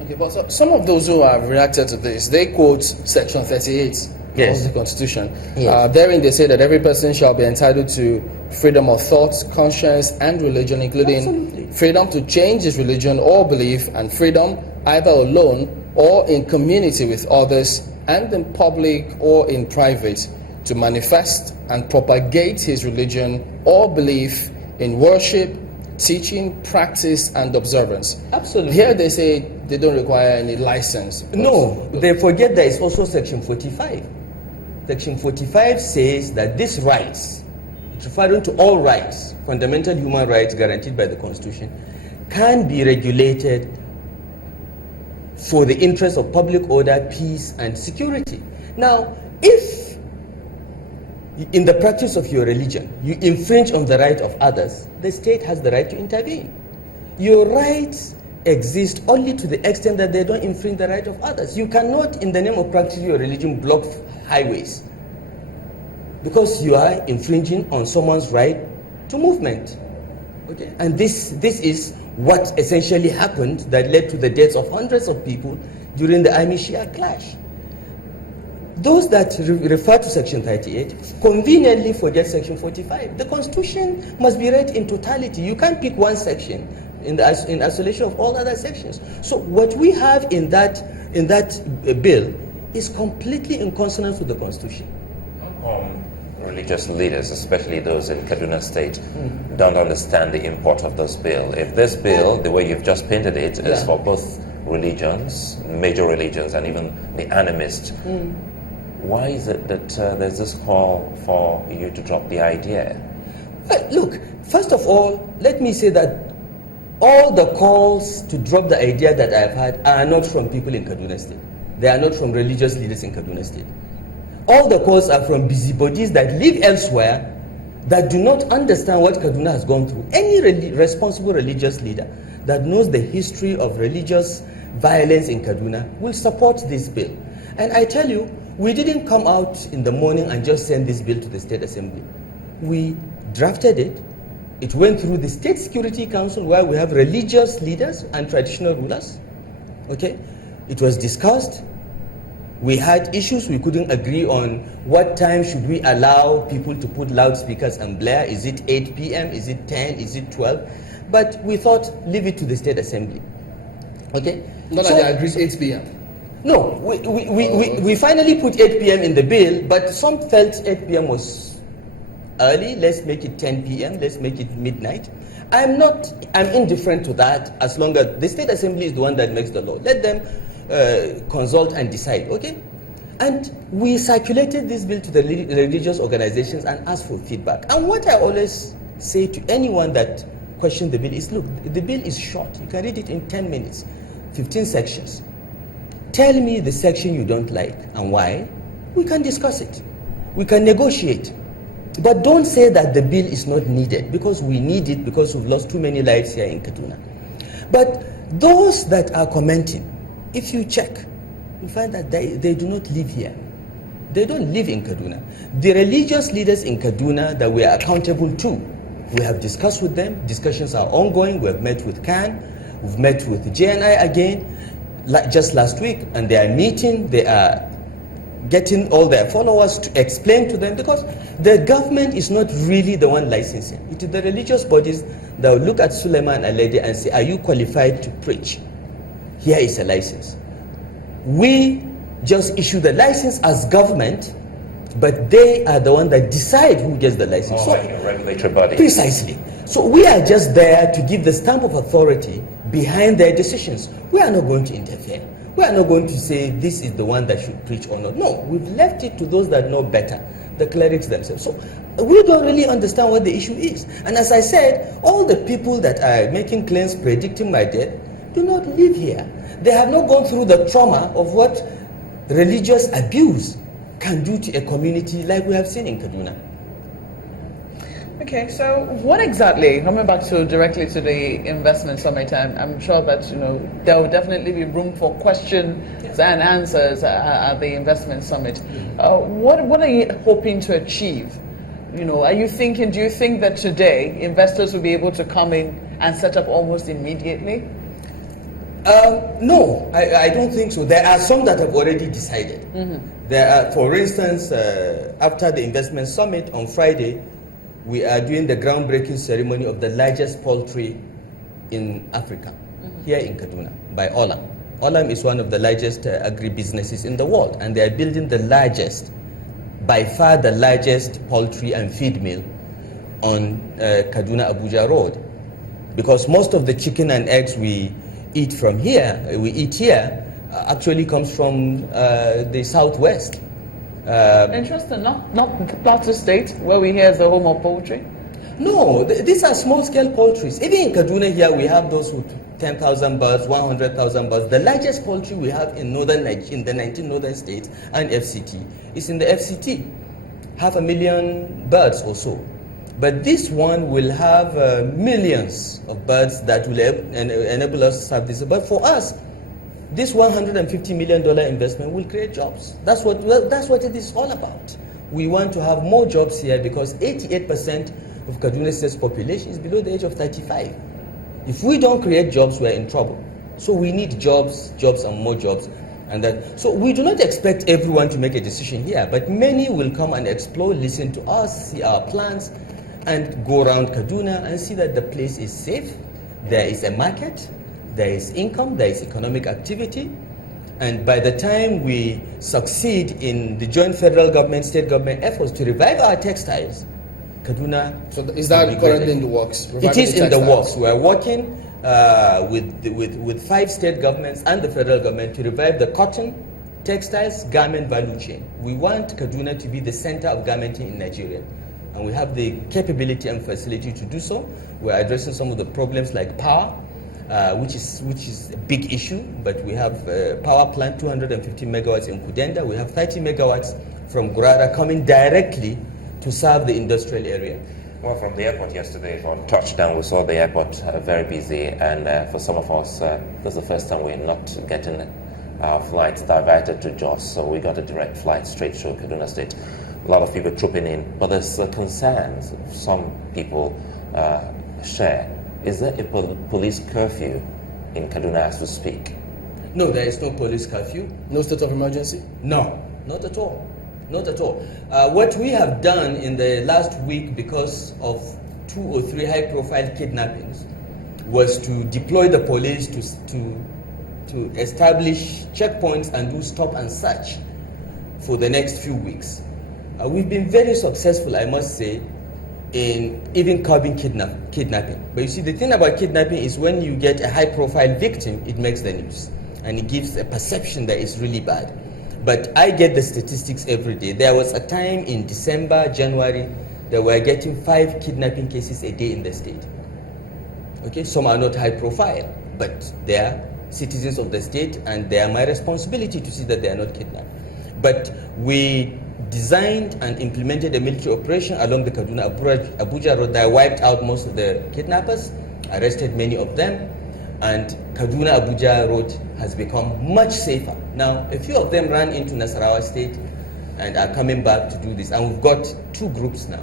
Okay, but some of those who have reacted to this, they quote Section 38 Yes. of the Constitution. Yes. Therein they say that every person shall be entitled to freedom of thought, conscience, and religion, including Absolutely. freedom to change his religion or belief, and freedom either alone or in community with others, and in public or in private, to manifest and propagate his religion or belief in worship, teaching, practice, and observance. Absolutely. Here they say they don't require any license. No, they forget there is also Section 45. Section 45 says that these rights, it's referring to all rights, fundamental human rights guaranteed by the Constitution, can be regulated for the interest of public order, peace, and security. Now, if in the practice of your religion you infringe on the right of others, the state has the right to intervene. Your rights exist only to the extent that they don't infringe the right of others. You cannot, in the name of practicing your religion, block highways because you are infringing on someone's right to movement. Okay? And this is what essentially happened that led to the deaths of hundreds of people during the Army-Shia clash. Those that refer to Section 38 conveniently forget Section 45. The Constitution must be read in totality. You can't pick one section in isolation of all other sections. So what we have in that bill is completely in consonance with the Constitution. Religious leaders, especially those in Kaduna State, don't understand the import of this bill. If this bill, the way you've just painted it, is for both religions, major religions, and even the animists, why is it that there's this call for you to drop the idea? Look, first of all, let me say that all the calls to drop the idea that I've had are not from people in Kaduna State. They are not from religious leaders in Kaduna State. All the calls are from busybodies that live elsewhere that do not understand what Kaduna has gone through. Any responsible religious leader that knows the history of religious violence in Kaduna will support this bill. And I tell you, we didn't come out in the morning and just send this bill to the State Assembly. We drafted it. It went through the State Security Council, where we have religious leaders and traditional rulers. Okay? It was discussed. We had issues. We couldn't agree on what time should we allow people to put loudspeakers and blare. Is it 8 p.m.? Is it 10? Is it 12? But we thought, leave it to the State Assembly. Okay? Not that they agreed 8 p.m. No, we finally put 8 p.m. in the bill, but some felt 8 p.m. was early. Let's make it 10 p.m. Let's make it midnight. I'm indifferent to that, as long as the State Assembly is the one that makes the law. Let them consult and decide, okay? And we circulated this bill to the religious organizations and asked for feedback. And what I always say to anyone that questions the bill is, look, the bill is short. You can read it in 10 minutes, 15 sections. Tell me the section you don't like and why. We can discuss it. We can negotiate. But don't say that the bill is not needed, because we need it, because we've lost too many lives here in Kaduna. But those that are commenting, if you check, you find that they do not live here. They don't live in Kaduna. The religious leaders in Kaduna that we are accountable to, we have discussed with them. Discussions are ongoing. We have met with CAN. We've met with JNI again. Just last week, and they are meeting, they are getting all their followers to explain to them, because the government is not really the one licensing. It is the religious bodies that will look at Suleiman Alede and say, are you qualified to preach? Here is a license. We just issue the license as government, but they are the one that decide who gets the license. More like a regulatory body. Precisely. So we are just there to give the stamp of authority behind their decisions. We are not going to interfere. We are not going to say this is the one that should preach or not. No, we've left it to those that know better, the clerics themselves. So we don't really understand what the issue is. And as I said, all the people that are making claims predicting my death do not live here. They have not gone through the trauma of what religious abuse can do to a community like we have seen in Kaduna. Okay, so what exactly, coming back directly to the investment summit, I'm sure that there will definitely be room for questions and answers at the investment summit. What are you hoping to achieve? Do you think that today investors will be able to come in and set up almost immediately? No, I don't think so. There are some that have already decided. There are, for instance, after the investment summit on Friday, we are doing the groundbreaking ceremony of the largest poultry in Africa, here in Kaduna, by Olam. Olam is one of the largest agribusinesses in the world, and they are building the largest, by far the largest poultry and feed mill on Kaduna Abuja Road. Because most of the chicken and eggs we eat here, actually comes from the southwest. Interesting, not Plateau State, where we hear is the home of poultry. No, these are small-scale poultries. Even in Kaduna here, we have those with 10,000 birds, 100,000 birds. The largest poultry we have in the 19 northern states and FCT is in the FCT, 500,000 birds or so. But this one will have millions of birds that will enable us to serve this. But for us, this $150 million investment will create jobs. That's what it is all about. We want to have more jobs here because 88% of Kaduna State's population is below the age of 35. If we don't create jobs, we're in trouble. So we need jobs and more jobs. So we do not expect everyone to make a decision here, but many will come and explore, listen to us, see our plans, and go around Kaduna and see that the place is safe, there is a market, there is income, there is economic activity, and by the time we succeed in the joint federal government, state government efforts to revive our textiles, Kaduna. So is that currently in the works? It is in the works. We are working with 5 state governments and the federal government to revive the cotton, textiles, garment value chain. We want Kaduna to be the center of garmenting in Nigeria. And we have the capability and facility to do so. We're addressing some of the problems like power, which is a big issue, but we have a power plant, 250 megawatts in Kudenda. We have 30 megawatts from Gurara coming directly to serve the industrial area. Well, from the airport yesterday, on touchdown, we saw the airport very busy, and for some of us, that's the first time we're not getting our flights diverted to Jos, so we got a direct flight straight to Kaduna State. A lot of people trooping in, but there's concerns some people share. Is there a police curfew in Kaduna as we speak? No, there is no police curfew. No state of emergency? No, not at all. Not at all. What we have done in the last week, because of 2 or 3 high-profile kidnappings, was to deploy the police to establish checkpoints and do stop and search for the next few weeks. We've been very successful, I must say, in even curbing kidnapping. But you see, the thing about kidnapping is when you get a high-profile victim, it makes the news, and it gives a perception that it's really bad. But I get the statistics every day. There was a time in December, January, that we were getting 5 kidnapping cases a day in the state. Okay, some are not high-profile, but they are citizens of the state, and they are my responsibility to see that they are not kidnapped. But we designed and implemented a military operation along the Kaduna-Abuja road that wiped out most of the kidnappers, arrested many of them, and Kaduna-Abuja road has become much safer. Now, a few of them ran into Nasarawa State and are coming back to do this, and we've got 2 groups now.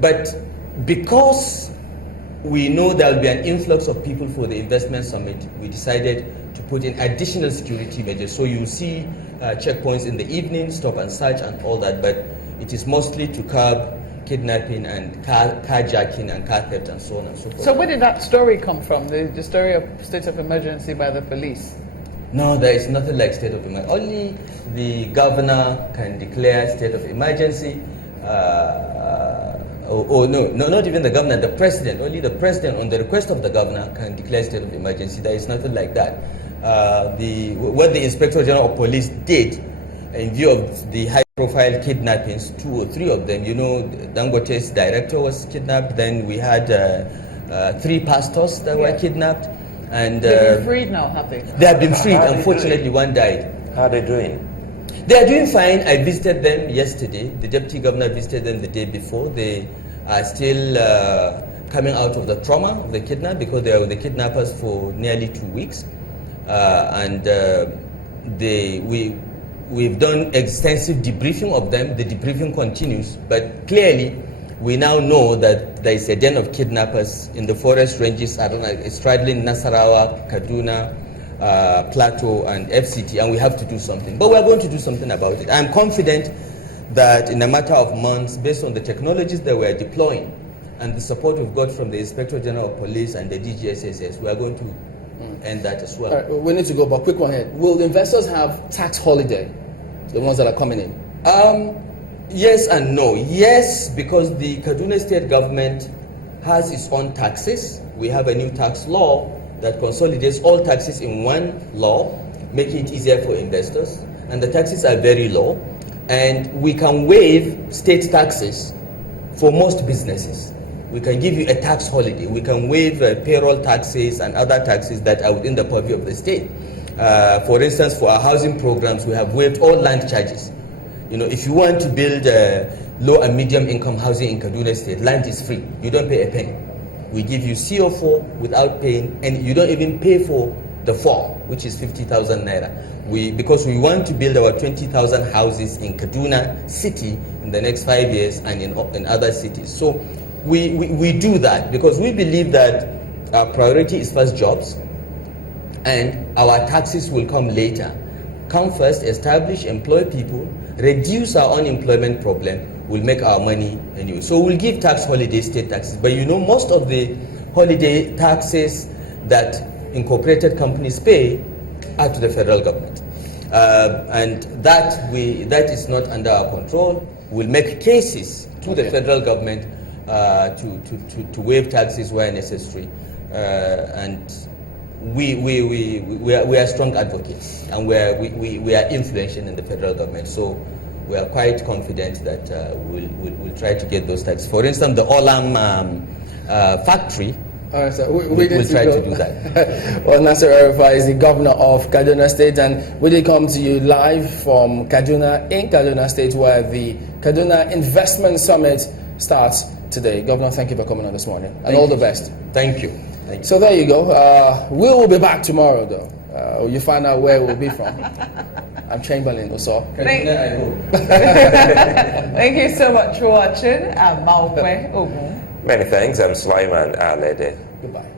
But because we know there will be an influx of people for the investment summit, we decided to put in additional security measures. So you see checkpoints in the evening, stop and search and all that, but it is mostly to curb kidnapping and carjacking and car theft and so on and so forth. So where did that story come from, the story of state of emergency by the police? No, there is nothing like state of emergency. Only the governor can declare state of emergency. No, not even the governor, the president. Only the president, on the request of the governor, can declare state of emergency. There is nothing like that. What the Inspector General of Police did, in view of the high-profile kidnappings, 2 or 3 of them, you know, Dangote's director was kidnapped. Then we had 3 pastors that were kidnapped, and they've been freed now, have they? They have been freed. Unfortunately, one died. How are they doing? They are doing fine. I visited them yesterday. The deputy governor visited them the day before. They are still coming out of the trauma of the kidnap, because they were with the kidnappers for nearly 2 weeks. We've done extensive debriefing of them. The debriefing continues, but clearly we now know that there is a den of kidnappers in the forest ranges straddling Nasarawa, Kaduna, Plateau, and FCT, and we have to do something. But we are going to do something about it. I'm confident that in a matter of months, based on the technologies that we are deploying and the support we've got from the Inspector General of Police and the DGSSS, we are going to end that as well. All right, we need to go, but quick one here. Will the investors have tax holiday, the ones that are coming in? Yes and no. Yes, because the Kaduna state government has its own taxes. We have a new tax law that consolidates all taxes in one law, making it easier for investors. And the taxes are very low. And we can waive state taxes for most businesses. We can give you a tax holiday. We can waive payroll taxes and other taxes that are within the purview of the state. For instance, for our housing programs, we have waived all land charges. You know, if you want to build low and medium income housing in Kaduna State, land is free. You don't pay a penny. We give you CO4 without paying, and you don't even pay for the form, which is 50,000 naira. Because we want to build our 20,000 houses in Kaduna City in the next 5 years and in other cities. So we do that because we believe that our priority is first jobs, and our taxes will come later. Come first, establish, employ people, reduce our unemployment problem, we'll make our money anyway. So we'll give tax holiday, state taxes. But you know, most of the holiday taxes that incorporated companies pay are to the federal government. And that is not under our control. We'll make cases to the federal government to waive taxes where necessary. And we are strong advocates, and we are influential in the federal government. So we are quite confident that we'll try to get those taxes. For instance, the Olam factory. All right, so we'll try to do that. Well, Nasir Rufai is the governor of Kaduna State, and we did come to you live from Kaduna, in Kaduna State, where the Kaduna Investment Summit starts today. Governor, thank you for coming on this morning, and all the best. Thank you. So there you go. We will be back tomorrow, though. You find out where we'll be from. I'm Chamberlain Oso. Thank you so much for watching. I'm Maukwe Ogun. Many thanks. I'm Sulaiman Alede. Goodbye.